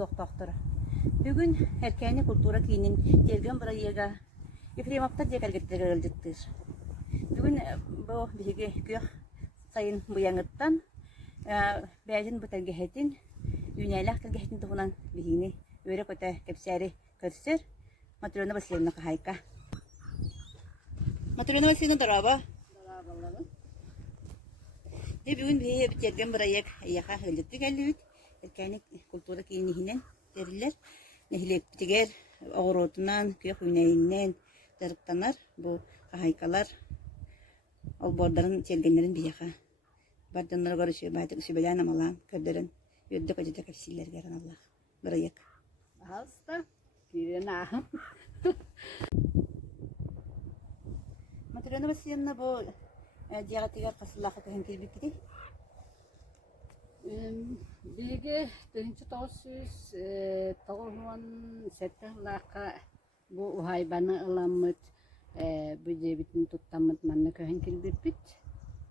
doktora. Bugün erkeğini kultura kinin tergen buraya Efremapta diye gelgetleri öldüktür. Bugün bu bilgi gök sayın bu yanıttan beyazın bu tergehetin Ünelak tergehetin tuğunan bilgini öyle kötü kepseri kötüsür. Matrona basılığına kahayka. Matrona basılığına daraba. Bugün bir tergen buraya yaka öldüktü geldi. Erkeğini kultura kinihinen deriler. Nehilek bitiger ağrotundan, kök üneyinden tarıktanar. Bu kahaykalar alborların çelgenlerin bir yaka. Bardanlara görüşüyor. Baytık sübelen amalan. Körderen. Yördük acıda kapsiller garen Allah. Bırayak. Hasta. Giren ahım. Matrona basıyonuna bu diyagatigar kasıllaka kahan kilbik gidi. Bilgi 1997 bu hayvanı ılamıt bu cebitin tuttamıt manna köhen kilbipit.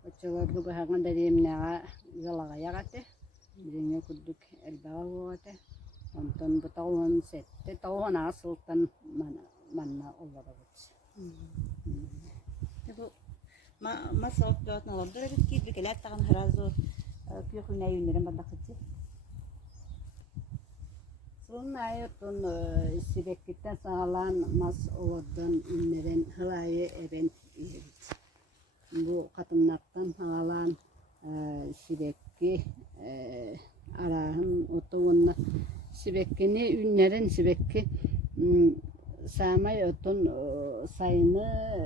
Oçalarga bahagan deriyemnağa yalaga yagate. Birine kudduk elbağa boğate. Ondan bu tavuğun sette tavuğun asıltan manna olara gitsin. Bu masal dağıtın alamdır. Evet ki bir keler tağın harazo kök üneyinden badakıcı. Son ayetun sibekitten sağlan mas olardan ünleren hılayı eren iyirit. Bu kadınlardan sağlan sibekki arahın otuğunna sibekkini ünleren sibekki samay otun sayını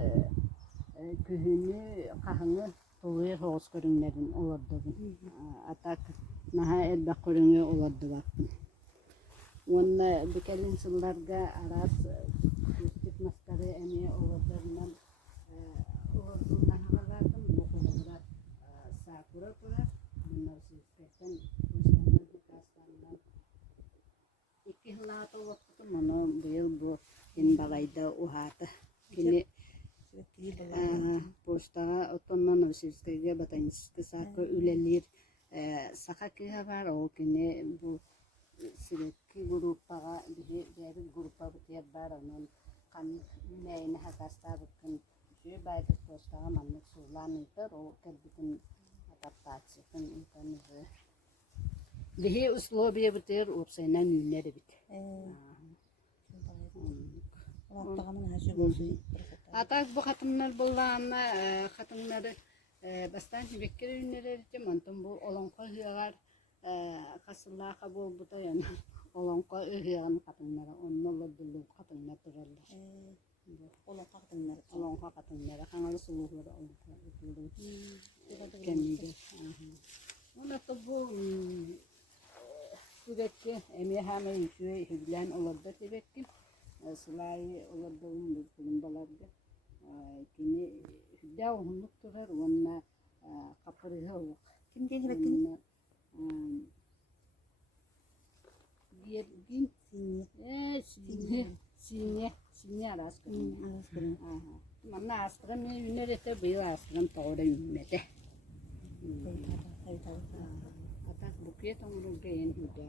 kühünü kahını tuğuya hoğuz körünlerin olardı. Atak naha elbaq körünü olardı baktım. Onun bikelin sıllarga aras küçük mastarı emi olarlarından olarlarından havalardım. Bu konuda sakura kura. Bunlar sizlerden kuşlardan kastandan iki hılatı olardım. Onu bu yıl bu inbalayda uhatı. Kini postağa otondan sizlerge bataniske sakı ülelir. Saka kiha var o kini bu sürekli grupa diğer grupa bitiyor var onun kan neyine hakasta bakın şu bayda postağa manlık sulanıdır o kelbitin adaptasyon imkanı diye uslubiye bitiyor opsayna nünleri bit. Atak bu kadınlar bulağına kadınları bastan bekir ünleri mantum bu olonka hıyar kasılla kabul bu da yani olonka hıyarın kadınları onunla dolu kadınlar dururlar. Olonka kadınları kanalı suluğları olonka dolu. Kendi. Ona da bu sürekli emeği hemen yüşüye hübilen olurdu sürekli. Sıla'yı olurdu onun bulundalardı. Kini hübda hunluk turar onunla kapırığı olur. Kim geli bakın? Diğer gün sinye araskırın. Manna askırın ne yünlerete bıyıl askırın doğru yünlete. Atak bukiye tongru geyen hübda.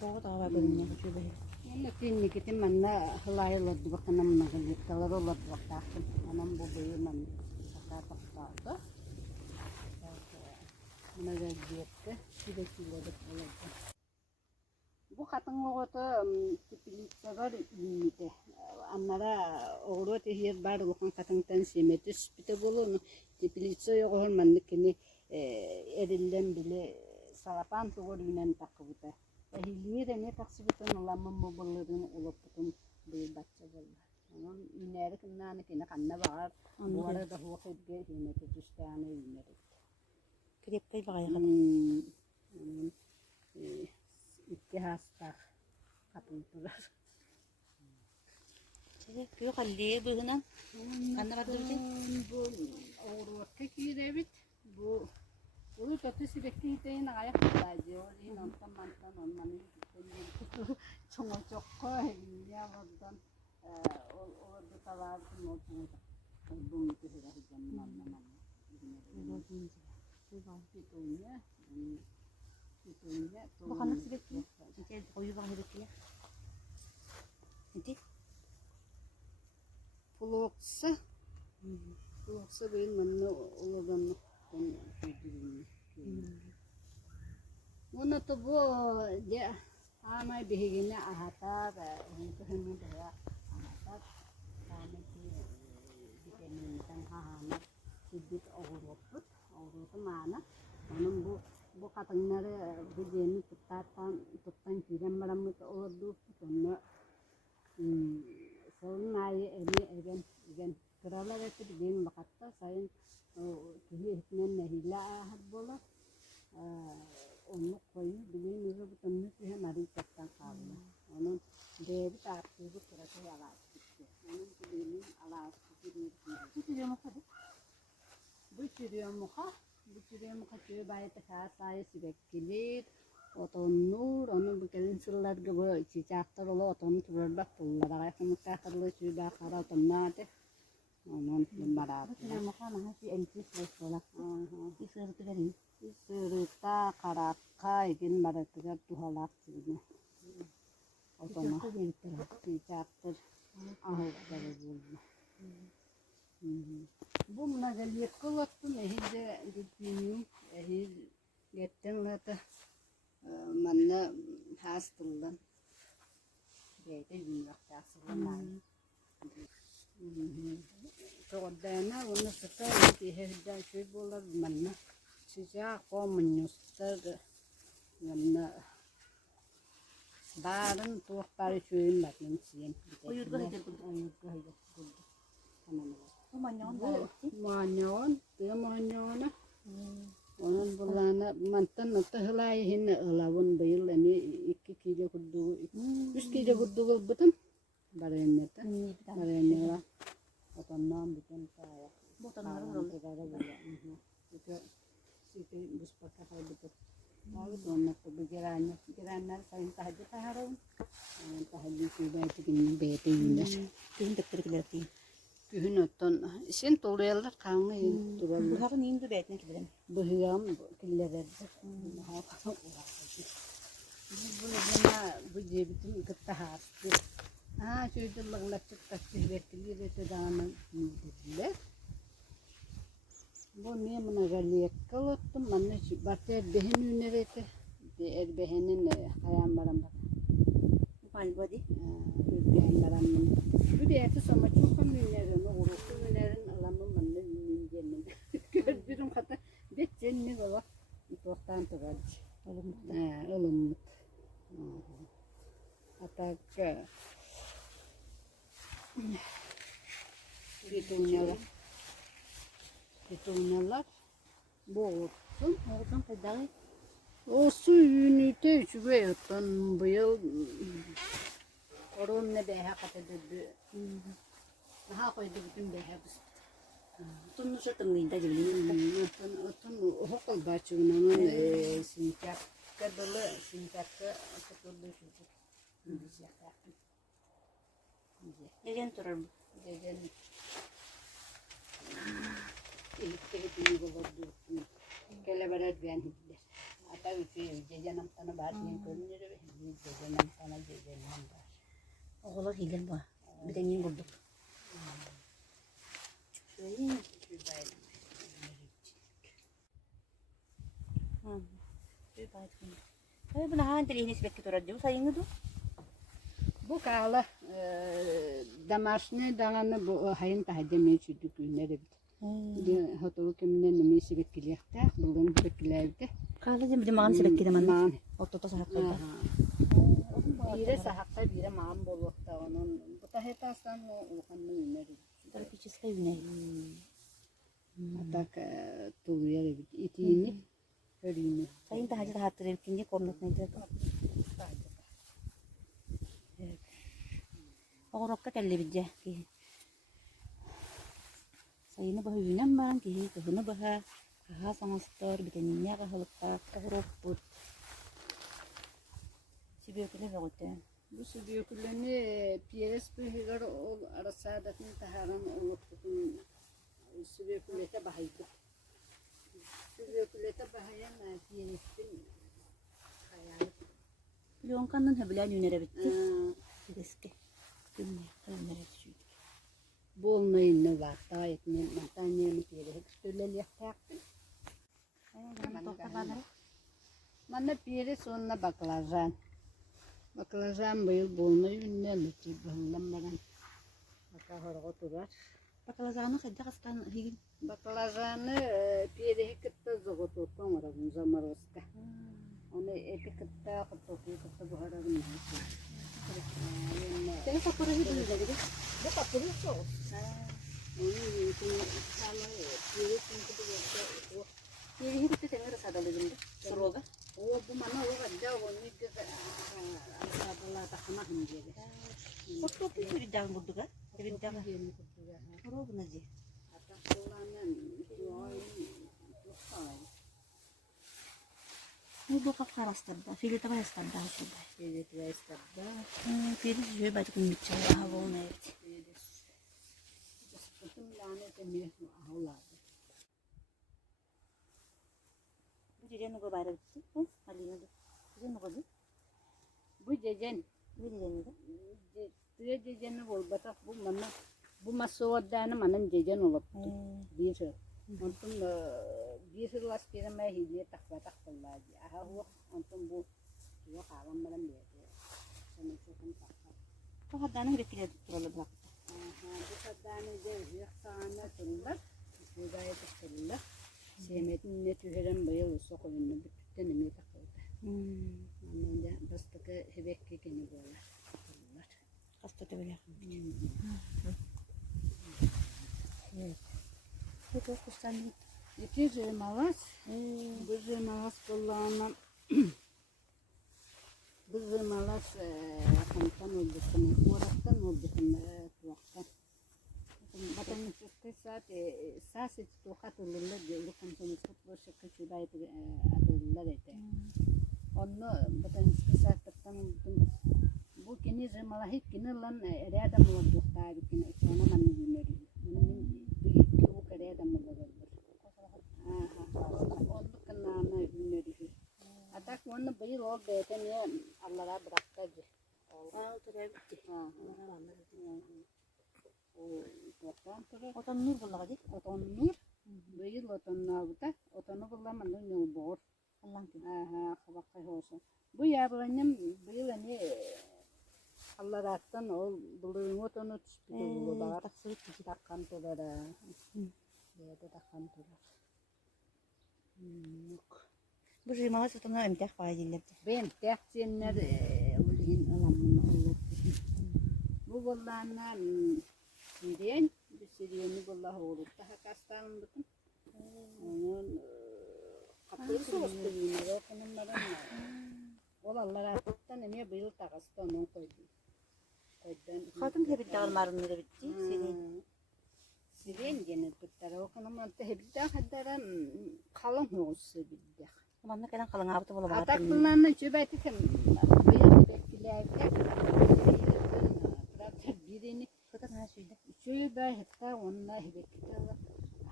Dağa var bölümüne kaçıyor böyle. Manna tinni kiti manna hılay olurdu bakınım nağılık kalır olurdu baktaktım. Anam bu bıyıl manna sakar baktardı. Buna da diyette sürekli olurdu. Bu katın oğutu tipilitseler ünite. Anlara oğru tehir bar bakın katıntan semeti süpite bulun. Tipilitse yok olmanlık kini erilden bile salapan tuğur yünen takıbıta. Hilliye de ne taksibiten olamam mobillerine olup tutun bir batça bulur. Onun üneri kınanı kine kanna bağır. Bu arada huakit ge himeti tüstane üneri. Krepkay bakaya kadar. İki hasta kapıldılar. Kök halliye bığınan. Kanna var durdu. Bu oğurlukta kirevit. Bu kötü sürekli hiteyin ayak kullanıcı. O nontan mantan onmanın çoğu çok koy. Ya oradan orada tavardım o çoğu. Bunu kırılacağım anlamam. Bu Bu kanak sibek ya. İnce koyu bana sibek ya. İnce. Puloksa benim anne oğlanı koydum. Bunu da bu ya ama bihigine ahata ve untuk hemen dia ahata kami dikeminkan hahana sidit awrotut mana onun bu katınları bu jeni tuttan kiren maram itu ordu tutun Sonay even keralar itu begini bakatta sayın hikmen nehila ahad bola onu koyu begini niye bu tanrı tuh nari kattan kalma onun devi tartı bu kereta alas gitti onun begini alas gitti bu çürüyor mu kadar bu çürüyor mu kadar bayat kasaya sibek kilit otonur onu bukalin sular gibi çiçekler olu otonu turur bak pullar ay kumukta karlı çüba kara otonate onun marat Bu çürüyor mu kadar nasi entis lesola. İsır tükerim. Isırıta karakka ikin maratıgar tuhalak çizme otonu çiçekler ahıkları buldu. Bu mnagal yakalattı nehirde gittiğim ehir getten lata manna hastıldan beyde yumrakta asıldan çoğdana onu sıkar ki herden şey bolar manna sıcak o manyustar manna barın tuğakları şöyün bakın siyen Uyurga hıdır buldu. Bu manyon da etti. Manyon, dia manyona onun bulana mantan atahulay hin alawun bayil ani 2 kilo kudu 3 kilo kudu betul bareneta barenela otanam betul kaya Bu tanrı oldu. itu situ buspaka kaya betul lalu donat pikirannya sayang tahajud taharun tahajud sudah itu kini bete yunda Köyün tıktırı kilerti. kühün otan sen toluyallar kanı turallar Bu hakın iyiyim de beytine kilerim. Bıhıyam killerdi. Bu bana bu cebitim ikıtta hastı. Ha şöyle laglatçık taştı bekliyor ete dağının müddetiyle. Bu niye bana galiye kalıttım bana şu batı behin ünerete diğer behinin hayam baram bak. Bu panik body. Behin baram. Bu diğer sama çok ünerin uğraştı ünerin alamı bana ünerin. Gördüm hatta betçenni baba tohtan tugal. Olumlu. Atak Pitunyalar boğulsun. Oğuzdan faydalı. O su ünite şube yatan bu yıl orun ne beha katededi. Daha koydu bütün beha bu. Tunnu sırtın gıyında cibiliyim. Otun hokul başçığının sincap kadılı sincapta tutuldu çocuk. Gelen turar bu. Gegen ilk bulurdu. Kelebeler ben hidder. Ata gegen amtana başlayın görünür ve gegen amtana gegen amtana. Oğullar hilen bu. Bir de neyin bulduk. Şöyle. Bir bayt koyun. Tabii buna hangi delihini sebekki turacı. Bu sayını du. Bu kala damaşne dağını bu hayın tahademeye çüdük günleri bit. Hotolu kemine nemesi bekleyekte, bulduğum bekleyekte. Kala cem cem mağın sebekki de manı. Ototo sahaklarda. Bire sahakta bire mağın bolukta onun. Bu tahetastan uğanın günleri. Tabii ki çizgi yine. Atak tuluya bit. İtiğini, hörüğünü. Sayın tahacı da hatırlayıp ikinci kornat neydi? Oğrokka kelle bidce ki. Sayını bahı yünem baran ki. Kıhını bahı. Kaha sanastır. Bitenine kahılıkta. Oğrok bud. Sibiyokile ve gıtte. Bu sübiyoküleni piyes büyüler o arasadatın taharan oluktukun sübiyokülete bahaydı. Sübiyokülete bahayan piyenistin Yonkanın hebilen yünere bitti. Eski. Yünere bitti. Bolmayın ne var, daha etmeyin. Ben yemek yeri. Öyle yapacaktım. Bana biri sonuna bakılacağım. Bakılacağım bu yıl bolmayı ünlem etti. Bundan bana. Bakılacağım oturar. Bakalazağını kadar aslan higin. Bakılacağını biri kıtta zogot otan var. Zamaros'ta. Onu eti kıtta bu harabın. Sen kapıra higin dedi. Bu kapıda soğuk. Onun için sana biri çünkü bu Yeri higin de temel sadalı şimdi. Soruga. o bu mana o kadar onu güzel Allah takana hınjeli. Foto bir dağın burduga. Bir dağın. Soru bu nazi. Hatta olanın Bu bakap karastarda. Fili tabi astarda aslında. bir restabda Fili şöyle batık mitçe hava ona evet. bütün lanet emir ağladı. Bu gecenin o bayrağı bitti. Halina da. Gecenin o kadar. Bu gecen Bir gecenin de. geceni bol batak bu mana bu masoğdanı manın gecen olup bir Ondan bir lastiğime hediye takvalladı. Aha bu ondan bu yok ağam bana bir. Sana çok takva. Bu hadanın bekliyor duralım bak. Bu kadar ne yok sana turlar. Bu gayet turlar. Sevmetin ne tüheren bayıl sokoyunu bütün ne takıldı. Aman da bastık hebekke gene böyle. Turlar. Hasta da böyle. Evet. Bu da kustanlık. İki zırmalas. Bu zırmalas kullanmam. Bu zırmalas kantan oldu. Murattan oldu. Tuaktan. Batang saat itu tokat ulunlar jadi kancan itu sekitar sudah itu ulunlar itu. Onu batang saat tertang bu kini malah kini lan ada mulut tadi kini mana mana bunyi. Mana bu bu kere ada mulut. Onu kenana bunyi. Atak onu beri lor beten ya Allah'a bıraktı. Tabii. Otan nur bullaga di. Otan nur. Beyil otan nabuta. Otanu bulla mandu nyol bor. Allah'ın ki. Kabakay olsun. Bu yavranyam beyil hani Allah raktan ol bulun otanu tuspitu bular. Takkan tulara. Yada takkan tular. Bu jemaat tutumlar emtiyah faydalıdır. Ben tehsinler ulin alamın olur. Bu bullanlar Siriyen, bir Siriyen'i vallahi olur. Daha kastanım bütün. Onun kapısı olsun yine. Onların olanlar artıktan emiye bıyıl takası da onun koydu. Kadın hep dağılmarınları bitti. Siriyen gene tutları. Okunun mantı hep dağıdaran kalın olsa bildik. Amanlık eden kalın ağabeyde bula Atak bunlarla çöbeti kim? Bıyıl bekliyorlar. Birini Şöyle hatta onunla hibet kitabı,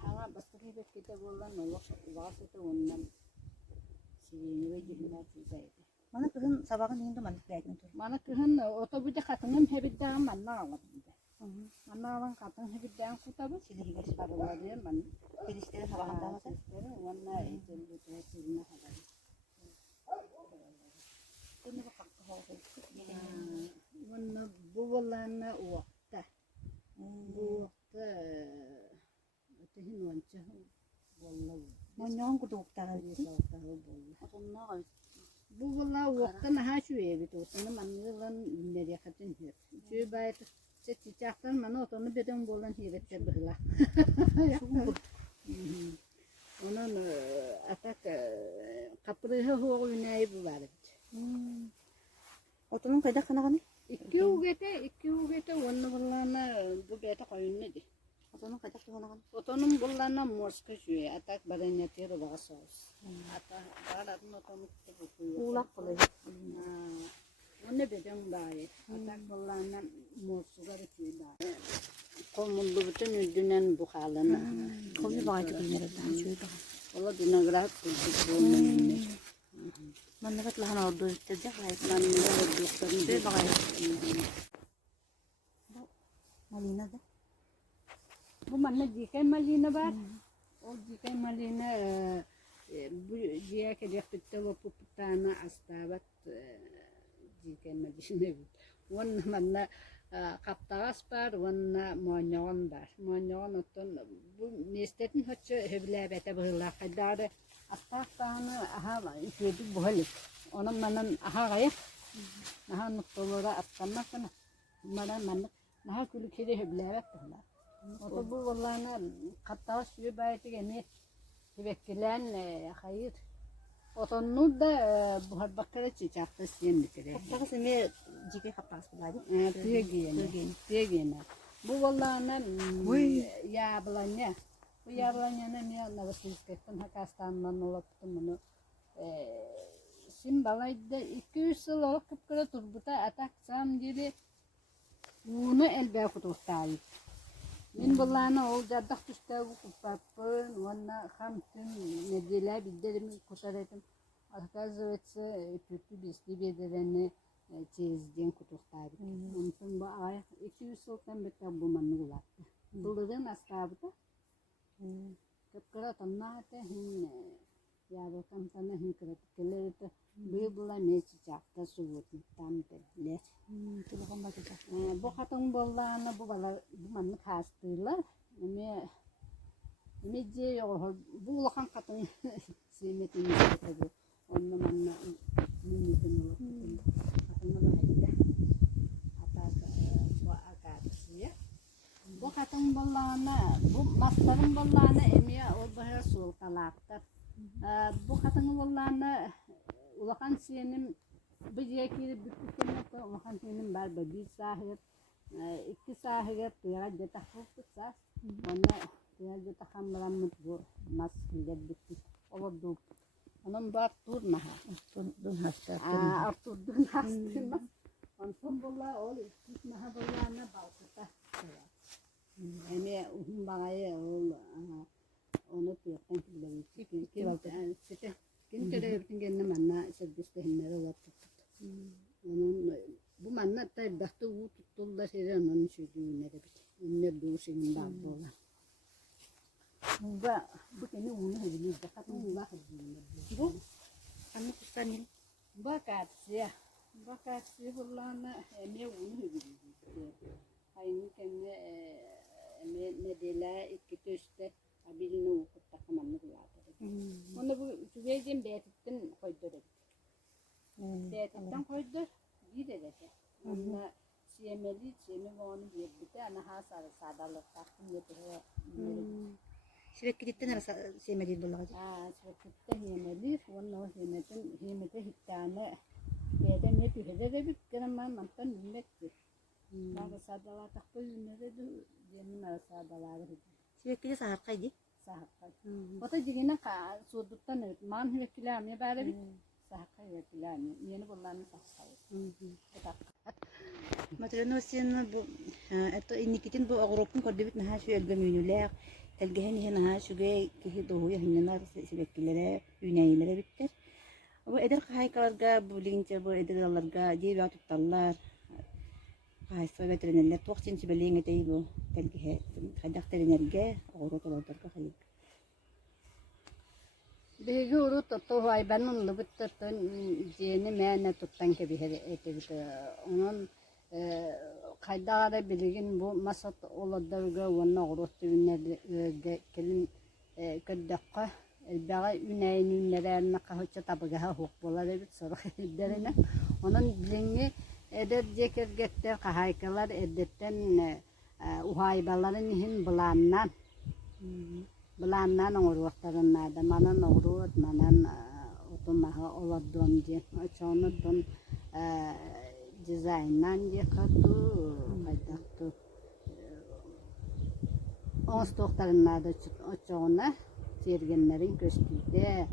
ama başka hibet kitabı olan vasıta ondan siyini ve cihimler çizeydi. Bana kızın sabahın yiyinde mantık verdim. Bana kızın otobüde katının hibet dağın manna alabildi. Manna alan katın hibet dağın kutabı sili hibet parılar diye man. Filistleri sabahın dağısı. Onunla eğitimde tesirine kadar. Bunu bak hakkı olsun. Onunla bu olanla o. Bu da ötehin vançı vallahi. Manyon kuduk dağıtı. Bu vallahi vaktan ha şu evi tosunu manılan nereye kadın hep. Şu bayat çiçekten mana otonu beden bolan hibette bıhla. Onun atak kapırığı hoğunayı bu var. Otonun kayda kanağını? İki ugete onu bulana bu beta koyunne di. Otonun kayda kanağını? Otonun bulana morska şu atak badanya tero basos. Atak baratın otonu tutuyor. Kulak buluyor. Onu beden bayi. Atak bulana morsuga da şu komullu bütün dünen bu halına. Koyu bağcı bilmiyorum daha şöyle daha. Ola dünagrat kultuk olmayın. Ben Mannagat lahan oldu dedi hayır. Mannagat öldüklerini Bir bakayım. Malina da. Bu manna dikey malina var. O dikey malina bu diye kedek bitti ve puputana astavat dikey malina. Onun manna kaptagas var, onun monyon var. Monyon otun bu mesletin hoçça heblebete bıhırlar. Kadar astağını aha işledik buhalık. Onun manan aha gayak. Aha noktalara atlamak sana. Manna naha külü kere heblebet bıhırlar. Oto bu vallahi kaptagas suyu bayatı gemi tebekkilen hayır. Otonu da buhar bakara çiçakta siyen bitire. Kaptağı semi jike kaptağı bulaydı. Tüyegene. Bu vallahi yablanya. Bu yablanyana ne navasızlıktan Hakastan'dan olaktım bunu. Sim balayda 200 yıl olarak kıpkıra turbuta ataksam gibi bunu elbette kutuktayım. Min vallahi o caddak tüste bu kupapın, vana hamtın nedile bildirim kutaretim. Оказывается, Türk'ü bizli bedelini çizdiğin kutuktaydı. Onun bu ay 200 yıldan beri bu manı kulaktı. Bulduğun astabı da kıpkıra tonnaate hin yarıkam sana hin kıratıkları da bu bula meçicakta suvutin tam devlet. Telefon bakacak. Bu katın bollağına bu manı kastırlar. Mece yok. Bu ulakan katın simetini tabi. Onun manna mümkün olur. Katına bahaydı. Atak bu akatçıya. Bu katın bollağına, bu masların bollağına emiye o bahaya sol kalaktır. Bu katın bollağına ulakan siyenim bir yekiri bütüklemekte ulakan siyenim var. Bir sahip, iki sahip duyar detak hukuksa. Ona duyar detak hamramut bu mas gidebilir. O bu onun bak durma. Dun hasta. Artık dün hastayım. Ondan bolla ol. Tutma bollana balkıta. Yani uzun bağaya ol. Onu tutan kilevi. Site. Kimkere bütün gene manna sebdiste hinleri var. Onun bu manna da dahtı u tuttul da şeyden onun sözünü ne de bit. Ne bu şeyin daha bolla. Bu kene onu hediye katın var. Bu anne kustanil. Bakatsi bullana eme onu hediye. Aynı kene ne dela ikitüste abiline okut takmanı kuladı. Onu bu sürecin beyetten koydu. Beyetten koydu. Bir de dedi. Onu siyemeli onu bir ana hasar sadalık taktım yedi. Şirek giditten arasa semeli dolağı. Sürekli hemeli. Onu hemete hittane. Beden ne tühede de bir kırman mantan bilmekti. Bana sadalar taktı yünleri de yemin arası sadalar. Şirek gidde sahar kaydı. Sahakay. O da cigine suduttan evet. Man hüvekilerine bari bir sahakay hüvekilerine. Yeni bunların sahakay. Matırın o sen bu eto inikitin bu Avrupa'nın kordibit naha şu elbemünüler. Telgeheni hena şu ge kihi doğuya hinneler şirekkilere, üneyilere bitter. Bu eder kahaykalarga, bu linçer bu ederlarga diye tutallar. Kahaysa veterinerler toqsin sibelin etey bu telgehe. Kadak veterinerge Avrupa'larga kahayık. Begi uru tuttu hayvanın lıbıttın cini mene tuttan gibi etibidi. Onun kaydağda bilgin bu masat oladırga vana urustu ünleri kelin kaddakka elbağa üneyin ünlerine kahıça tabıgaha hukbular edip soru derine. Onun bilingi eder cekergetter kahaykalar edetten uhaybaların hin bulannan. Bulannan uruqtarına da manan uruq manan otomaha oladon diye. Açanıdan dizaynan diye katı kaydaktı. Ons doktoruna da açana sergenlerin köşküde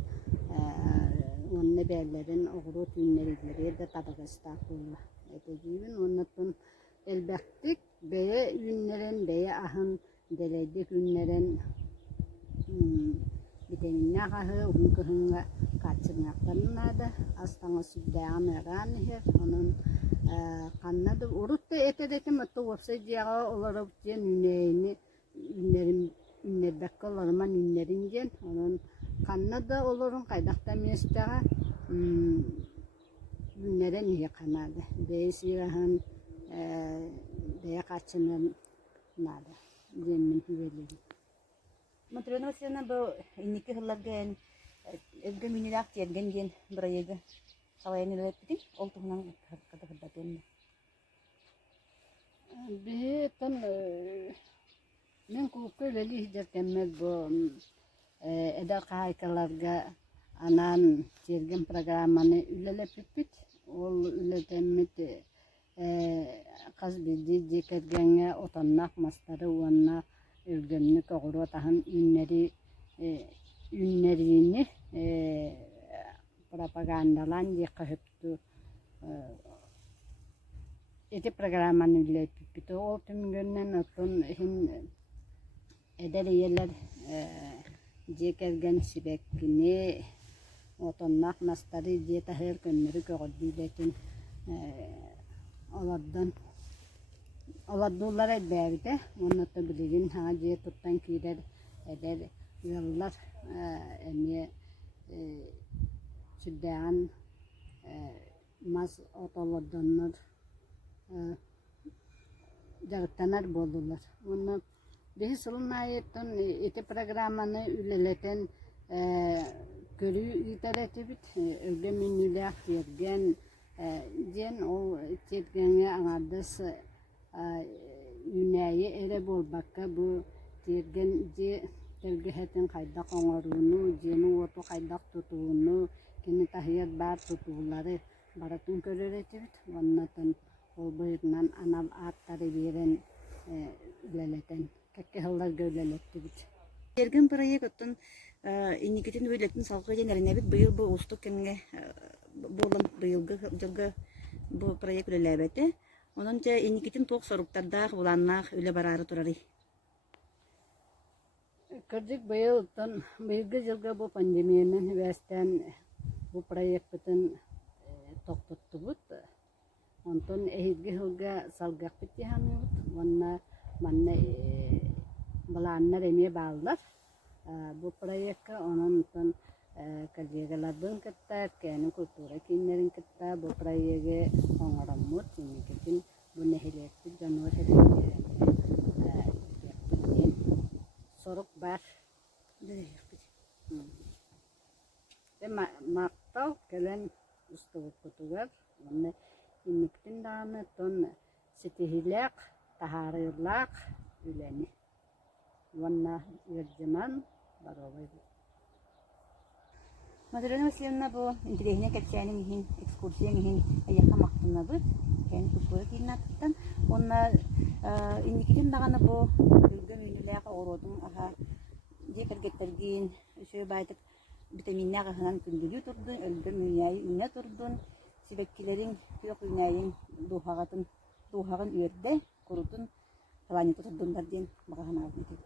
onun bellerin uruq ünlerileri de tabakasta kurulu. Edeceğin ondan elbette beye ünlerin beye ahın deleydik ünlerin Biteminne kahı ugun kıhınga kaçırmaqtanada astanga sübdäğen eran her onun kannadı urutta etedeki mutlu website diyaga olara bitiyen ünnerbekka olarman ünneringen onun kannadı olorun kaydakta mestaga ünlere niye kanadı beysirahan beya kaçınan nada zemin hüveleri. Матрена Васильевна бу инники хылларга эбге минилак тиерген диен бырайыгы салайын үлөппитин ол туһунан када хырдатыын. Битен мен купка лели хидеркеммет бу эдер кайкаларга анан тиерген программаны үлелеппит ол үлетеммит каз биди дикергенге отаннак мастары уанна өлгөннү когуро таһын үннеrini пропагандалан жеккахыпту эти программаны үлеппит ол түмгөннен отун хин эдерiyerler жекерген сибеккини отоннак мастары диетахыр көннөрү когоддилетин Oladdular etbäbite, onnatta biligin ha je tuttan kider eder yollar emiye süddeğen mas otoladdanlar jarıktanar boldular. Onu bihi sılın ayetten eti programını üleleten körü iteretibit öyle minüler yergen jen o çetgenge anadız Ünəyi ere bolbakka bu tergen je tergehetin kaydak oңoruunu jeni otu kaydak tutuunu kini tahiyat bar tutuuları baratın köröretibit onnatan ol bıyıknan anal attары biren üleleten kekke hıllar gölelettibit. Терген бырайык оттон инникитин үлөтүн салгы денеринебит быйыл бу устук кемге болон быйылгы жылгы бу проект үлелебете. Ононча инникитин тоқ соруктардаах буланнаах үле барары турары. Кырдык быйылгы жылга бу пандемиямен вәстен бу проекттын токтоттубут. Онтон эхидги жылга салгак бити хамыбыт. Онна манна баланнар эме баалар. Бу проектка ононтон калжегалардын кытта, кәнин культура киннерин кытта бу проекте оңороммут инникитин бу нехилепти жануар хелектерин сорук бар. Мактал келен устубут кутугар онна инниктин дааны тон сетихилек тахарыйлак үлени. Онна үржеман барабайды. Матрена Васильевна бу интересне качаның иһин экскурсияң иһин аяка мактына бит. Кен культура кинаттан онна инникитин даганы бу өлгөн үнүләк ородун аха декергеттерген өсө байтып витаминнәр гынан күндүлү турдун өлгөн үнә турдун сибеккилерин көк үнәйин духагын үрдә курутун планета турдундар ден багана алып.